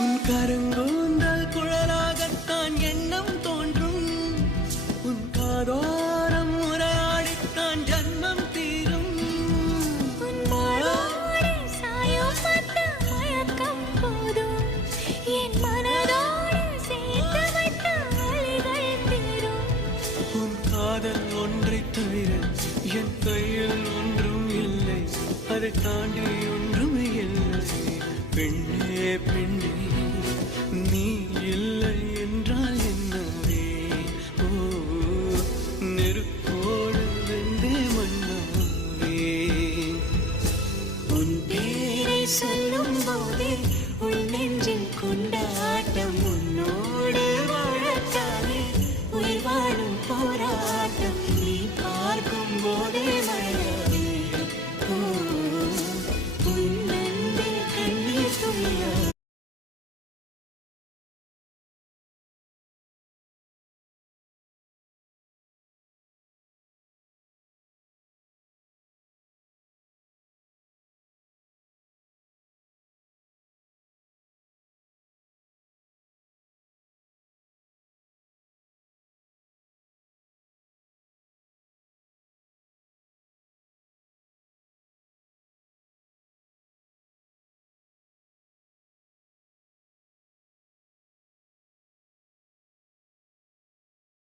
உன் கருங்கூந்தல் குழலாகத்தான் எண்ணம் தோன்றும். உன் காதோரம் உரையாடித்தான் ஜன்மம் தீரும். உன் காதல் ஒன்றை தவிர என் கையில் ஒன்றும் இல்லை, அதை தாண்டி ஒன்றும் இல்லை. பெண்ணே பெண்ணே, நீ இல்லை என்றால் என்ன?